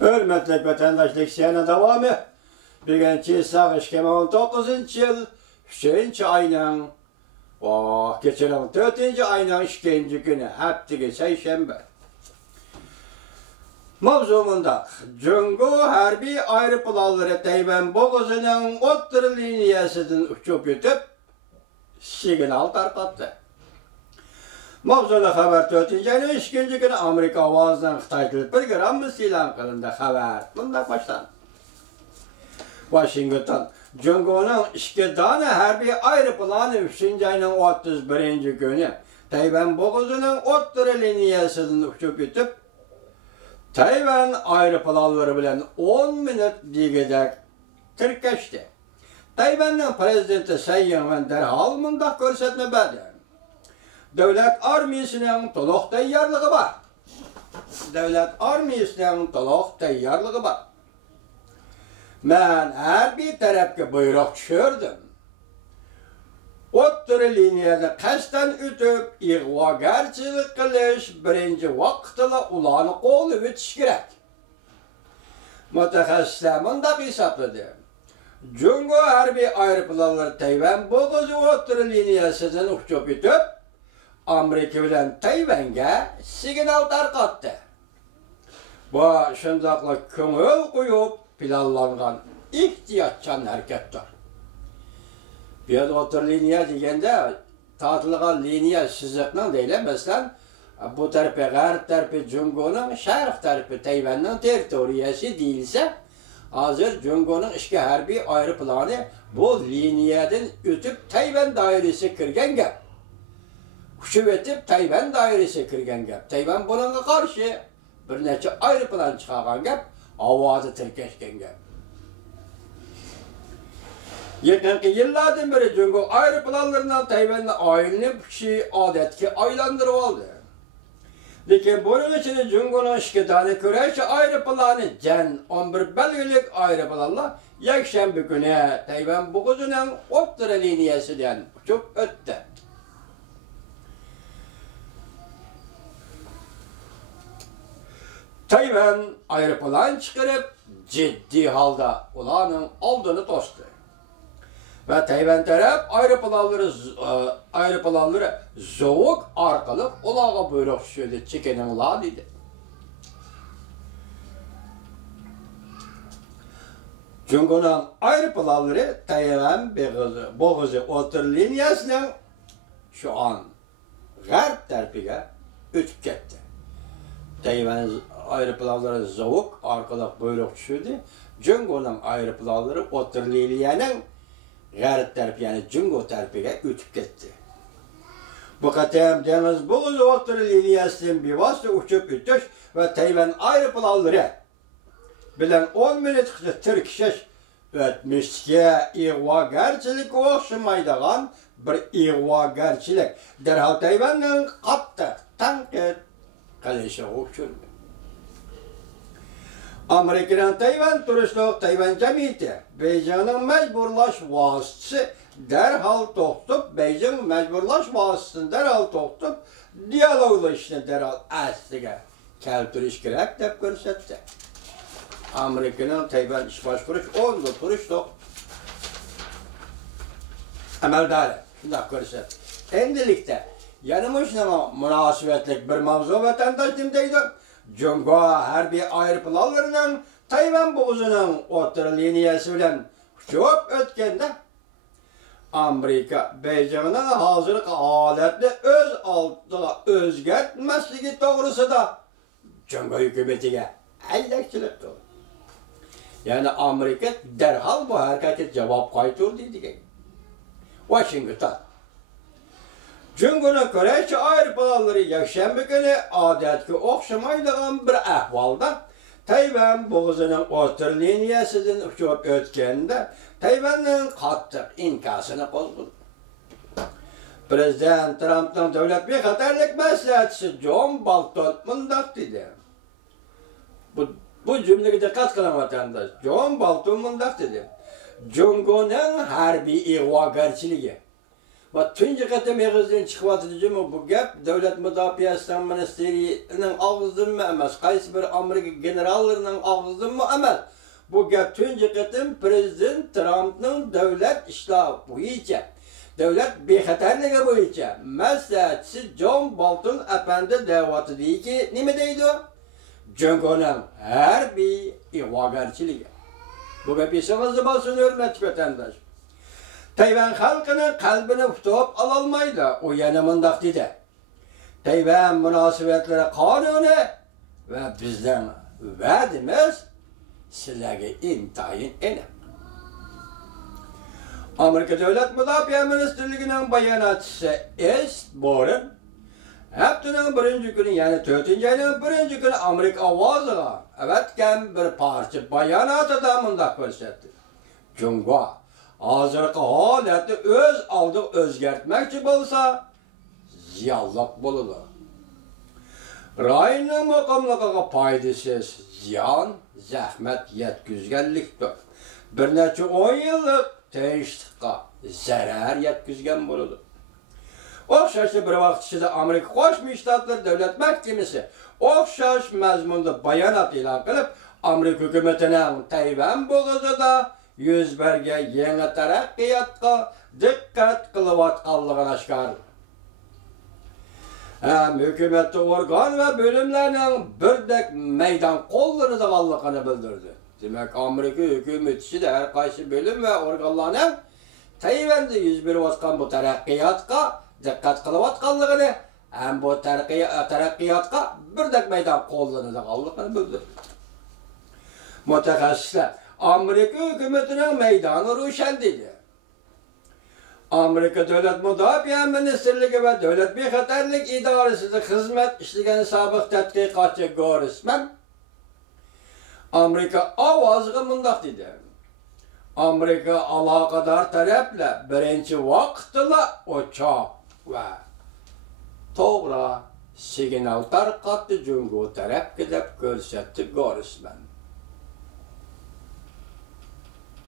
Hürmetli vatandaşlık sene devamı. Bugünkü sağ 2019 yıl 3. ayının geçen 4. ayının 2. günü haftaga seyşembe. Mavzumunda Jungo harbiy aeroplanları Tayvan boğazının o'tir liniyasidan uçup yetip signal tarqatdi. Mavzuda xabar 4. ayının 2. günü Amerika ovozdan Xitoy tili programmasi e'lon qilindi. Xabar bunday boshlanadi. Washington Jungo'nun 2 tane harbiy aeroplanı 3. ayının 31. günü Tayvan boğazının o'tir liniyasidan uçup yetip Tayvan aeroplanları bilen 10 minut degedek tirkeşti. Tayvan'ın prezidenti Tsai Ing-wen derhal mundaq ko'rsatma berdi. Devlet armiyasının to'liq tayyorligi bor. Devlet armiyasının to'liq tayyorligi bor. Men har bir tarafga buyruq tushirdim. O'tir liniyada qasddan o'tib, ig'vogarchilik qilish birinchi vaqtida ularni qo'lib o'tish kerak. Mutaxassislar mundaq hisobladi. Jungo harbiy aeroplanlari Tayvan bo'g'ozi o'tir liniyasidan uchib o'tib, Amerika bilan Tayvanga signal tarqatdi. Bu shundoqla ko'ngil qo'yib planlangan ehtiyotchan harakatdir. Bir o'tir liniya deganda tortilgan liniya chiziqning deyli, masalan, bu tarafi g'arb tarafi Jungoning, sharq tarafi Tayvanning territoriyasi deyilsa, hozir Jungoning 2 harbiy aeroplani bu liniyadan o'tib Tayvan doirasiga kirgan gap. Uchib o'tib Tayvan doirasiga kirgan gap. Tayvan bunga qarshi bir necha aeroplan chiqargan gap, ovozi tirkashgan gap. Yaqinqi yillardan beri Jungo aeroplanlarından Tayvan'da aylanib kishi odatga aylantirib oldi. Lekin buning ichida Jungoning 2 tane kurash aeroplani Jan 11 belgilik aeroplanlar yakshanba kuni Tayvan bo'g'ozining o'tir liniyasidan uchib o'tdi. Tayvan aeroplan chiqarib ciddi holda ularning oldini to'sdi. Ve Tayvan taraf aeroplanları soğuk orqali ularga buyruq tushirdi, chekininglar dedi. Jungoning aeroplanları Tayvan bo'g'ozi o'tir liniyasining şu an g'arb tarafiga o'tib ketdi. Tayvan aeroplanları soğuk orqali buyruq tushirdi. Jungoning aeroplanları o'tir liniyaning g'arb tarafi, yani Jungo tarafiga o'tib ketdi. Bu qatam dengiz bo'g'ozi o'tir liniyasidan bevosita uchib o'tish va Tayvan aeroplanlari bilan 10 minutgacha tirkishish o'tmishga ig'vogarchilikka o'xshamaydigan bir ig'vogarchilik. Darhol Tayvanning qattiq tanqid qilishi uchun Amerika'nın Tayvan turistlik Tayvan jamiyati Beijing'ning majburlash vositasi derhal to'xtab, Beijing majburlash vositasini derhal to'xtab, dialoglaşishni derhal asliga keltirish kerak deb ko'rsatdi. Amerika'nın Tayvan ish boshqarish o'rnida turishlik amaldori shunday ko'rsatdi. Endilikda yana shunday munosabatlik bir mavzu vatandoshim deydi. Jungo harbiy aeroplanlarının Tayvan bo'g'ozining o'tir liniyasi bilan uchib o'tganda Amerika Beijingning hozirgi holatni o'z oldiga o'zgartmasligi to'g'risida Jungo hukumatiga aydakchilik qildi. Ya'ni Amerika darhol bu harakatga javob qaytardi degan. Washington Jungoning kurash aeroplanlari yakshanba kuni odatga o'xshamaydigan bir ahvolda Tayvan bo'g'ozining o'tir liniyasidan uchib o'tganda Tayvanning qattiq inkosini qo'zg'adi. Prezident Trumpning davlat bexatarlik maslahatchisi John Bolton mundaq dedi. Bu jumlaga diqqat qiling vatandosh. John Bolton mundaq dedi. Jungoning harbiy ig'vogarchiligi Bak tunji qatam egizden chiqyapti bu gap Davlat Mudofaa Ministerining og'zidanmi emas, qaysi bir Amerika generallarining og'zidanmi emas. Bu gap tunji qatam Prezident Trumpning davlat ishlari bo'yicha, davlat bexatarligi bo'yicha maslahatchisi John Bolton apandi da'vatidagi nima deydi? Jungoning harbiy ig'vogarchiligi. Bu gap esingizda bo'lsin, hurmatli vatandosh. Tayvan xalqining qalbini tutib ololmaydi. O yana mundaq dedi. Tayvan munosabatlari qonuni va bizning va'dimiz sizlarga intayin aniq. Amerika Davlat Mudofaa Ministerligining bayonotchisi Warren haftaning birinchi kuni, ya'ni 4-oyning birinchi kuni Amerika ovoziga avatgan bir parcha bayonotida mundaq ko'rsatdi. Jungo hozirgi holatni o'z oldiga o'zgartmoqchi bo'lsa, ziyonliq bo'ladi. Rayonning muqimligiga foydasiz ziyon, zahmat yetkazganlikdir. Bir necha 10 yillik tinchlikqa zarar yetkazgan bo'ladi. O'xshash bir vaqt ichida Amerika Qo'shma Shtatlar Davlat Mahkamasi o'xshash mazmunda bayonot e'lon qilib, Amerika hukumatining Tayvan bo'g'izida yuz bergan yangi taraqqiyotga diqqat qilayotganligini oshkor. Hukumat organ va bo'limlarning birdek maydon qo'llanadiganligini bildirdi. Demak, Amerika hukumati ichida har qaysi bo'lim va organlarning Tayvanda yuz berayotgan bu taraqqiyotga diqqat qilayotganligini ham bu taraqqiyotga birdek maydon qo'llanadiganligini bildirdi. Mutaxassislar Amerika hukumatining maydoni ro'shan dedi. Amerika Davlat Mudofaa Ministerligi va Davlat bexatarlik idorasida xizmat ishlagan sobiq tadqiqotchi Gorisman Amerika ovoziga mundaq dedi. Amerika aloqador taraflar birinchi vaqtda o'choq va to'g'ri signal tarqatdi Jungo tarafga deb ko'rsatdi Gorisman.